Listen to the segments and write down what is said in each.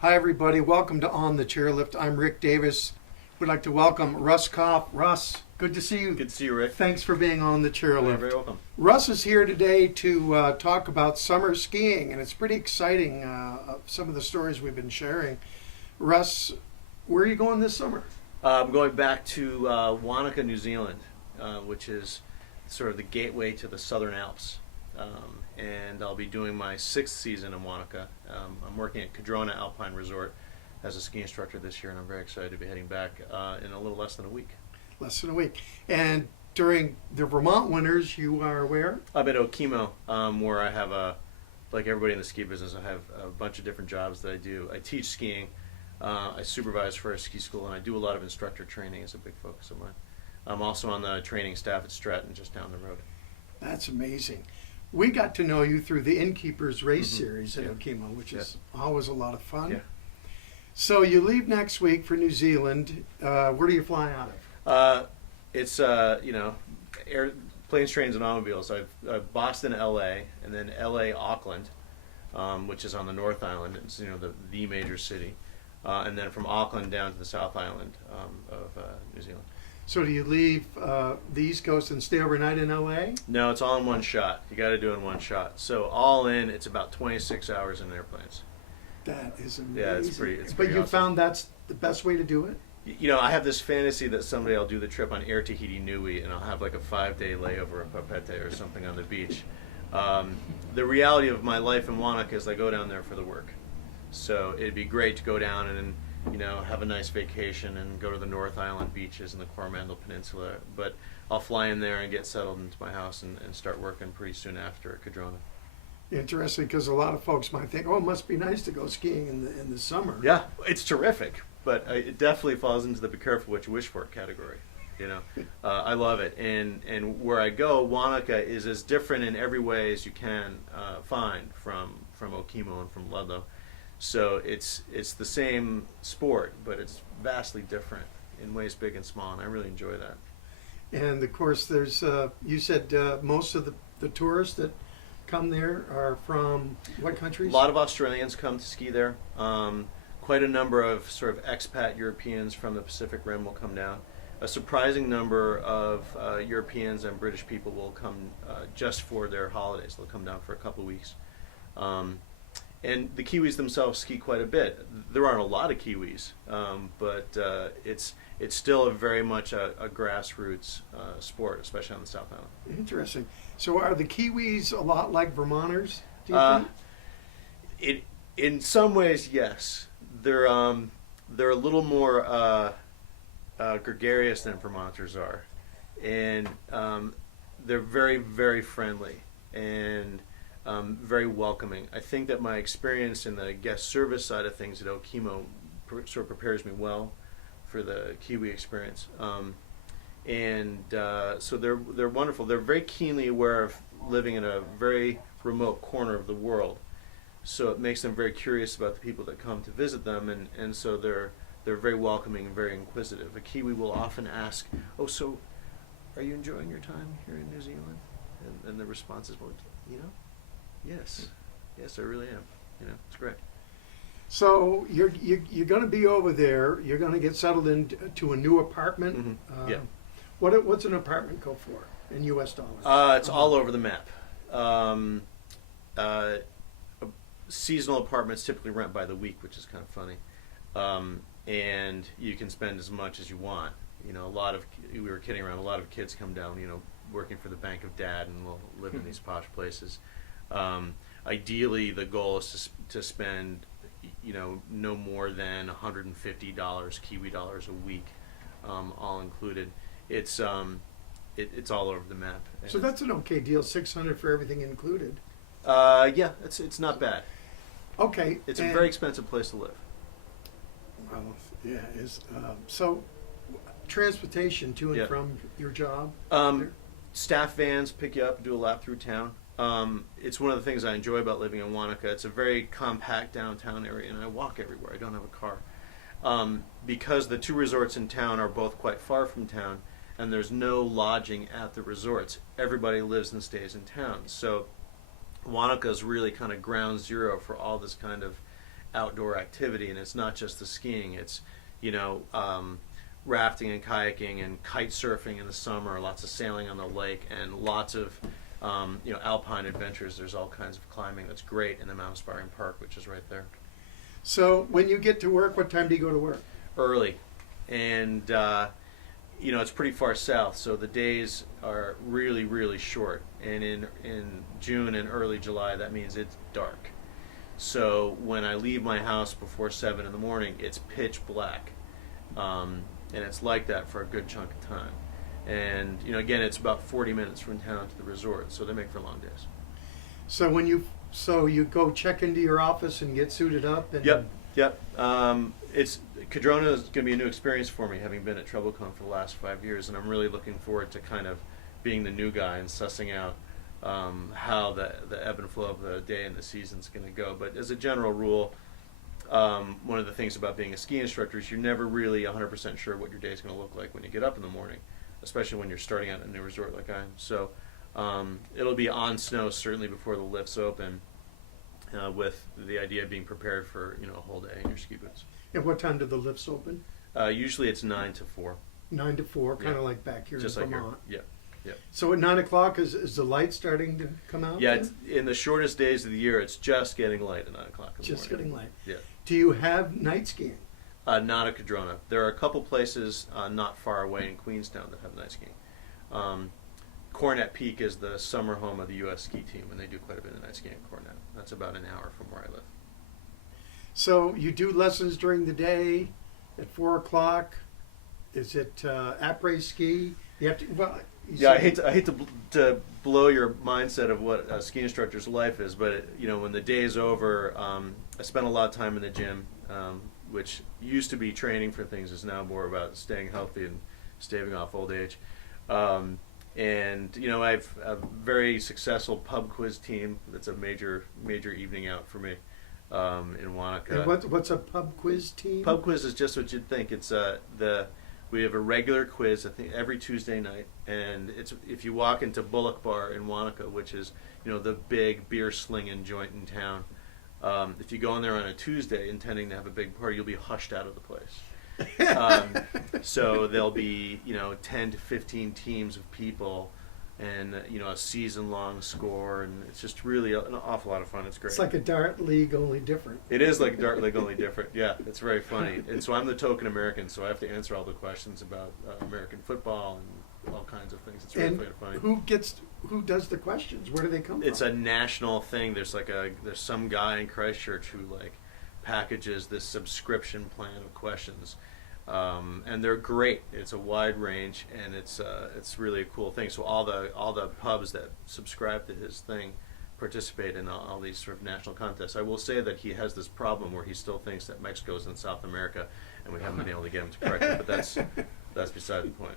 Hi, everybody. Welcome to On the Chairlift. I'm Rick Davis. We'd like to welcome Russ Kopp. Russ, good to see you. Good to see you, Rick. Thanks for being on the Chairlift. You're very welcome. Russ is here today to talk about summer skiing, and it's pretty exciting, some of the stories we've been sharing. Russ, where are you going this summer? I'm going back to Wanaka, New Zealand, which is sort of the gateway to the Southern Alps. And I'll be doing my 6th season in Wanaka. I'm working at Cadrona Alpine Resort as a ski instructor this year, and I'm very excited to be heading back in a little less than a week. Less than a week. And during the Vermont winters, you are where? I'm at Okemo, where I have like everybody in the ski business, I have a bunch of different jobs that I do. I teach skiing, I supervise for a ski school, and I do a lot of instructor training as a big focus of mine. I'm also on the training staff at Stratton, just down the road. That's amazing. We got to know you through the Innkeepers Race Series at Okemo, which is always a lot of fun. Yeah. So you leave next week for New Zealand. Where do you fly out of? It's planes, trains, and automobiles. I've Boston, L.A., and then L.A., Auckland, which is on the North Island. It's the major city, and then from Auckland down to the South Island of New Zealand. So do you leave the East Coast and stay overnight in L.A.? No, it's all in one shot. You got to do it in one shot. So all in, it's about 26 hours in airplanes. That is amazing. Yeah, it's pretty But you awesome. found that's the best way to do it? I have this fantasy that someday I'll do the trip on Air Tahiti Nui, and I'll have like a 5-day layover at Papete or something on the beach. The reality of my life in Wanaka is I go down there for the work. So it'd be great to go down and have a nice vacation and go to the North Island beaches and the Coromandel Peninsula. But I'll fly in there and get settled into my house and start working pretty soon after at Cadrona. Interesting, because a lot of folks might think, oh, it must be nice to go skiing in the summer. Yeah, it's terrific, but it definitely falls into the be careful what you wish for category. I love it, and where I go, Wanaka is as different in every way as you can find from Okemo and from Ludlow. So it's the same sport, but it's vastly different in ways big and small, and I really enjoy that. And of course, there's you said most of the tourists that come there are from what countries? A lot of Australians come to ski there. Quite a number of sort of expat Europeans from the Pacific Rim will come down. A surprising number of Europeans and British people will come just for their holidays. They'll come down for a couple of weeks. And the Kiwis themselves ski quite a bit. There aren't a lot of Kiwis, but it's still very much a grassroots sport, especially on the South Island. Interesting. So are the Kiwis a lot like Vermonters, do you think? In some ways, yes. They're a little more gregarious than Vermonters are, and they're very, very friendly and very welcoming. I think that my experience in the guest service side of things at Okemo sort of prepares me well for the Kiwi experience. So they're wonderful. They're very keenly aware of living in a very remote corner of the world. So it makes them very curious about the people that come to visit them, and so they're very welcoming and very inquisitive. A Kiwi will often ask, "Oh, so are you enjoying your time here in New Zealand?" And the response is, "Well, yes, I really am. It's great." So you're going to be over there. You're going to get settled into a new apartment. Mm-hmm. Yeah. What's an apartment go for in U.S. dollars? It's all over the map. Seasonal apartments typically rent by the week, which is kind of funny, and you can spend as much as you want. We were kidding around. A lot of kids come down, working for the Bank of Dad, and will live in these posh places. Ideally, the goal is to spend, no more than $150 Kiwi dollars a week, all included. It's all over the map. So that's an okay deal, $600 for everything included. Yeah, it's not bad. Okay. It's a very expensive place to live. Well, yeah, it is. So transportation to and from your job? Staff vans pick you up, do a lap through town. It's one of the things I enjoy about living in Wanaka. It's a very compact downtown area, and I walk everywhere. I don't have a car. Because the two resorts in town are both quite far from town, and there's no lodging at the resorts. Everybody lives and stays in town. So Wanaka is really kind of ground zero for all this kind of outdoor activity, and it's not just the skiing. It's, you know, rafting and kayaking and kite surfing in the summer, lots of sailing on the lake, and lots of you know, alpine adventures. There's all kinds of climbing that's great in the Mount Aspiring Park, which is right there. So when you get to work, what time do you go to work? Early, and you know, it's pretty far south, so the days are really, really short. And in June and early July, that means it's dark. So when I leave my house before 7 in the morning, it's pitch black, and it's like that for a good chunk of time. And you know, again, it's about 40 minutes from town to the resort, so they make for long days. So when you go check into your office and get suited up. And Yep. It's Cadrona is going to be a new experience for me, having been at TroubleCon for the last 5 years, and I'm really looking forward to kind of being the new guy and sussing out how the ebb and flow of the day and the season is going to go. But as a general rule, one of the things about being a ski instructor is you're never really 100% sure what your day is going to look like when you get up in the morning, especially when you're starting out in a new resort like I am. So it'll be on snow certainly before the lifts open, with the idea of being prepared for, you know, a whole day in your ski boots. At what time do the lifts open? Usually it's 9 to 4. 9 to 4, kind of Yeah. like back here Just in like here. Vermont. Yeah. So at 9 o'clock, is the light starting to come out? Yeah, then? it's, in the shortest days of the year, it's just getting light at 9 o'clock in the Just morning. getting light. Yeah. Do you have night skiing? Not at Cadrona. There are a couple places not far away in Queenstown that have night skiing. Cornet Peak is the summer home of the U.S. ski team, and they do quite a bit of night skiing at Cornet. That's about an hour from where I live. So you do lessons during the day at 4 o'clock. Is it après ski? You have to. Well, you Yeah, said- I hate to blow your mindset of what a ski instructor's life is, but you know, when the day's over, I spent a lot of time in the gym, which used to be training for things, is now more about staying healthy and staving off old age. And you know, I've a very successful pub quiz team. That's a major evening out for me in Wanaka. And what's a pub quiz team? Pub quiz is just what you'd think. It's we have a regular quiz, I think, every Tuesday night, and it's if you walk into Bullock Bar in Wanaka, which is, you know, the big beer slinging joint in town. If you go in there on a Tuesday intending to have a big party, you'll be hushed out of the place. So there'll be, you know, 10 to 15 teams of people, and you know, a season-long score, and it's just really an awful lot of fun. It's great. It's like a dart league, only different. It is like a dart league, only different. Yeah, it's very funny. And so I'm the token American, so I have to answer all the questions about American football and all kinds of things. It's really And funny. who does the questions? Where do they come It's from? a national thing. There's some guy in Christchurch who like packages this subscription plan of questions. And they're great. It's a wide range, and it's really a cool thing. So all the pubs that subscribe to his thing participate in all these sort of national contests. I will say that he has this problem where he still thinks that Mexico's in South America, and we haven't been able to get him to correct it. But that's beside the point.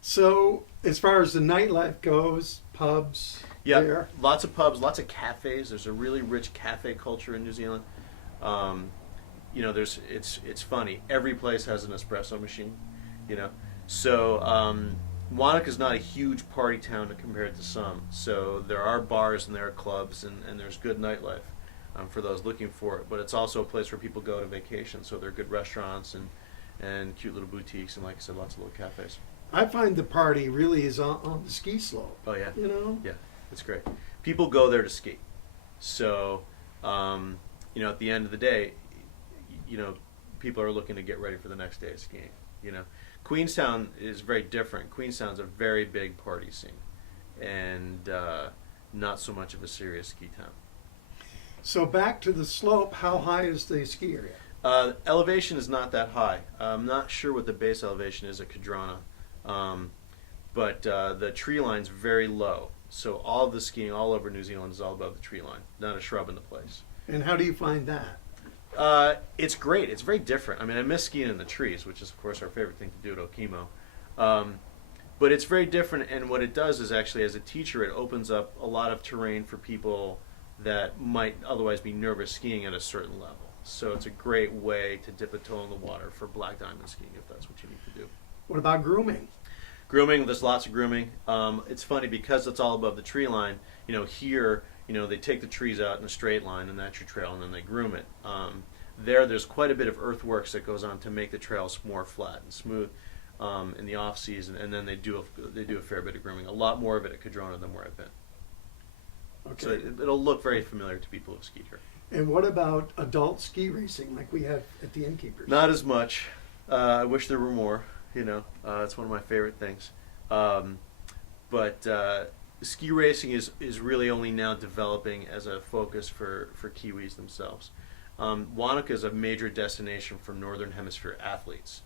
So as far as the nightlife goes, pubs. Yeah, there. lots of pubs, lots of cafes. There's a really rich cafe culture in New Zealand. You know, it's funny. Every place has an espresso machine, you know. So Wanaka's not a huge party town compared to some. So there are bars and there are clubs and there's good nightlife for those looking for it. But it's also a place where people go to vacation. So there are good restaurants and cute little boutiques and, like I said, lots of little cafes. I find the party really is on the ski slope. Oh yeah, You know. yeah, it's great. People go there to ski. So you know, at the end of the day, you know, people are looking to get ready for the next day of skiing. You know, Queenstown is very different. Queenstown's a very big party scene, and not so much of a serious ski town. So back to the slope. How high is the ski area? Elevation is not that high. I'm not sure what the base elevation is at Cadrona, but the tree line's very low. So all of the skiing all over New Zealand is all above the tree line, not a shrub in the place. And how do you find that? It's great. It's very different. I mean, I miss skiing in the trees, which is, of course, our favorite thing to do at Okemo. But it's very different, and what it does is actually, as a teacher, it opens up a lot of terrain for people that might otherwise be nervous skiing at a certain level. So it's a great way to dip a toe in the water for black diamond skiing, if that's what you need to do. What about grooming? Grooming, there's lots of grooming. It's funny, because it's all above the tree line, you know, here they take the trees out in a straight line, and that's your trail, and then they groom it. There's quite a bit of earthworks that goes on to make the trails more flat and smooth in the off season, and then they do a fair bit of grooming. A lot more of it at Cadrona than where I've been. Okay. So it'll look very familiar to people who've skied here. And what about adult ski racing like we have at the Innkeepers? Not as much. I wish there were more. It's one of my favorite things. But ski racing is really only now developing as a focus for Kiwis themselves. Wanaka is a major destination for Northern Hemisphere athletes.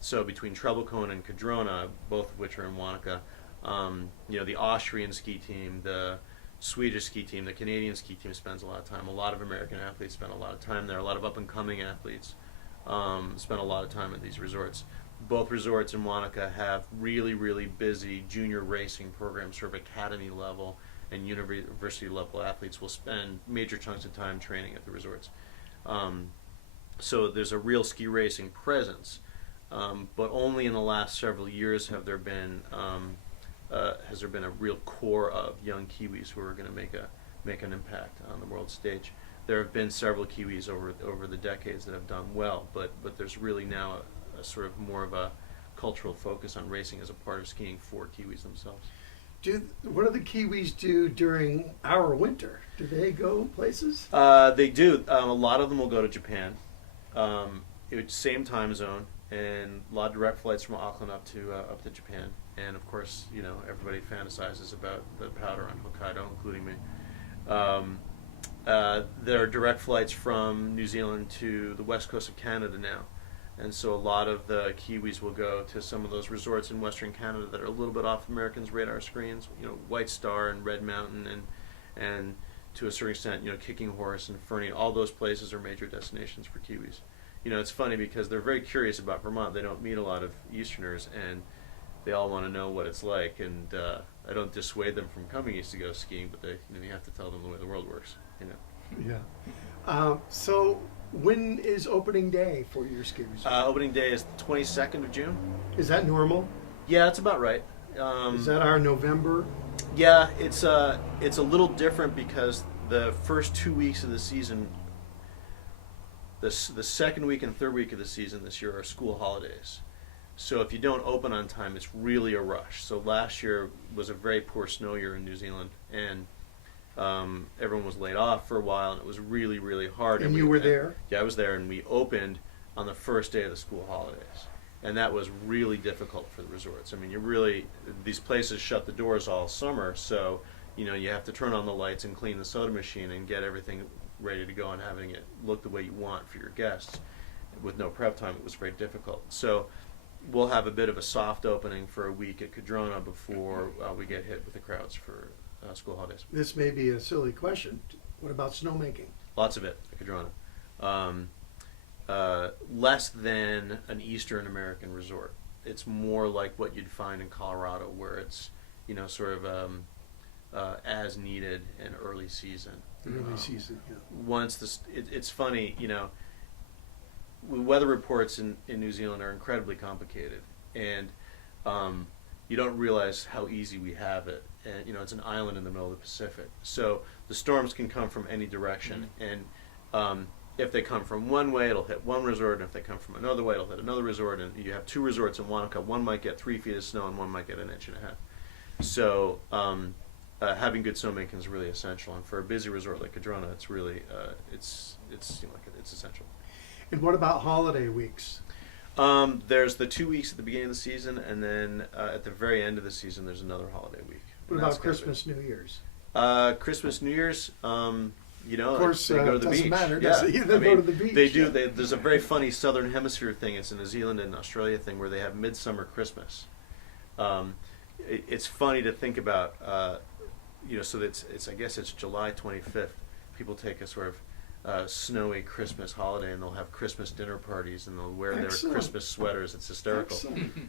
So between Treble Cone and Cadrona, both of which are in Wanaka, the Austrian ski team, the Swedish ski team, the Canadian ski team spends a lot of time. A lot of American athletes spend a lot of time there. A lot of up-and-coming athletes spend a lot of time at these resorts. Both resorts in Wanaka have really, really busy junior racing programs, sort of academy level and university level athletes will spend major chunks of time training at the resorts. So there's a real ski racing presence, but only in the last several years has there been a real core of young Kiwis who are going to make an impact on the world stage. There have been several Kiwis over the decades that have done well, but there's really now a sort of more of a cultural focus on racing as a part of skiing for Kiwis themselves. What do the Kiwis do during our winter? Do they go places? They do. A lot of them will go to Japan. It's same time zone, and a lot of direct flights from Auckland up to Japan. And of course, everybody fantasizes about the powder on Hokkaido, including me. There are direct flights from New Zealand to the west coast of Canada now. And so a lot of the Kiwis will go to some of those resorts in Western Canada that are a little bit off Americans' radar screens. White Star and Red Mountain, and to a certain extent, Kicking Horse and Fernie. All those places are major destinations for Kiwis. It's funny because they're very curious about Vermont. They don't meet a lot of Easterners, and they all want to know what it's like. And I don't dissuade them from coming east to go skiing, but you have to tell them the way the world works. Yeah. So when is opening day for your ski resort? Opening day is the 22nd of June. Is that normal? Yeah, that's about right. Is that our November? Yeah, it's a little different because the first 2 weeks of the season, the second week and third week of the season this year are school holidays. So if you don't open on time, it's really a rush. So last year was a very poor snow year in New Zealand, and everyone was laid off for a while, and it was really, really hard. And you were there? Yeah, I was there, and we opened on the first day of the school holidays. And that was really difficult for the resorts. I mean, these places shut the doors all summer, so, you have to turn on the lights and clean the soda machine and get everything ready to go and having it look the way you want for your guests. With no prep time, it was very difficult. So we'll have a bit of a soft opening for a week at Cadrona before we get hit with the crowds for school holidays. This may be a silly question. What about snowmaking? Lots of it at Cadrona. Less than an Eastern American resort. It's more like what you'd find in Colorado, where it's sort of as needed in early season. Early season, yeah. Once it's funny, weather reports in New Zealand are incredibly complicated, and you don't realize how easy we have it. And it's an island in the middle of the Pacific, so the storms can come from any direction. And if they come from one way, it'll hit one resort, and if they come from another way, it'll hit another resort. And you have two resorts in Wanaka. One might get 3 feet of snow, and one might get 1.5 inches. So having good snowmaking is really essential. And for a busy resort like Cadrona, it's really it's essential. And what about holiday weeks? There's the 2 weeks at the beginning of the season, and then at the very end of the season, there's another holiday week. What about Christmas, New Year's? Christmas, New Year's, of course, they go to the doesn't beach. matter, Yeah, does it? They go to the beach. They do. There's a very funny Southern Hemisphere thing. It's a New Zealand and Australia thing where they have midsummer Christmas. It's funny to think about. So it's I guess it's July 25th. People take a sort of snowy Christmas holiday, and they'll have Christmas dinner parties, and they'll wear their Christmas sweaters. It's hysterical.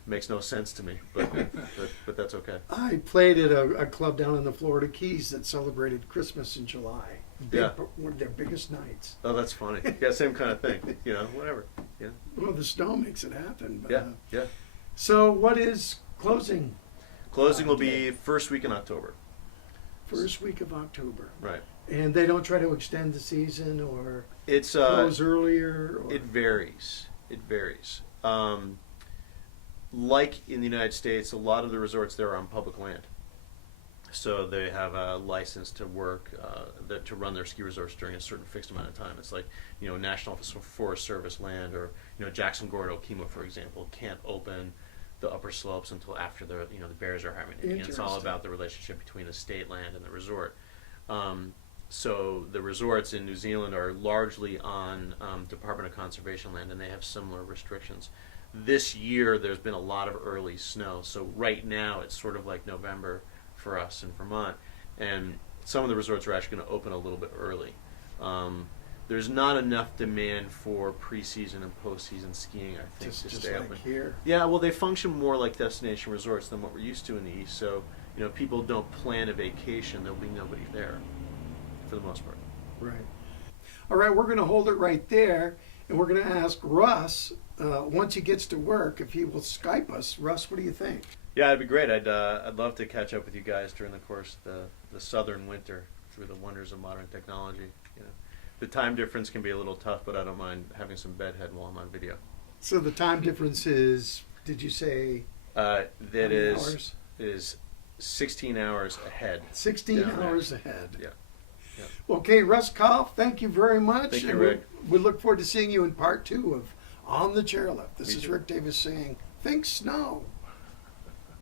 Makes no sense to me, but that's okay. I played at a club down in the Florida Keys that celebrated Christmas in July. One of their biggest nights. Oh, that's funny. Yeah, same kind of thing. Whatever. Yeah. Well, the snow makes it happen. But, yeah. So what is closing? Closing will be first week in October. First week of October. Right. And they don't try to extend the season or It's close earlier? Or... It varies. It varies. Like in the United States, a lot of the resorts there are on public land, so they have a license to work to run their ski resorts during a certain fixed amount of time. It's like National Forest Service land, or Jackson Gordo Okemo, for example, can't open the upper slopes until after the bears are hibernating. And it's all about the relationship between the state land and the resort. So the resorts in New Zealand are largely on Department of Conservation land, and they have similar restrictions. This year, there's been a lot of early snow, so right now it's sort of like November for us in Vermont, and some of the resorts are actually going to open a little bit early. There's not enough demand for preseason and postseason skiing, I think, to just stay like open. here. Yeah, well, they function more like destination resorts than what we're used to in the East, so people don't plan a vacation, there'll be nobody there for the most part. Right. All right, we're going to hold it right there, and we're going to ask Russ, once he gets to work, if he will Skype us. Russ, what do you think? Yeah, it'd be great. I'd love to catch up with you guys during the course of the southern winter through the wonders of modern technology. The time difference can be a little tough, but I don't mind having some bedhead while I'm on video. So the time difference is, did you say? That hours? is 16 hours ahead. 16 hours ahead. Yeah. Okay, Russ Koff, thank you very much. Thank you, and Rick. we look forward to seeing you in part 2 of On the Chairlift. This is Rick Davis saying, think snow.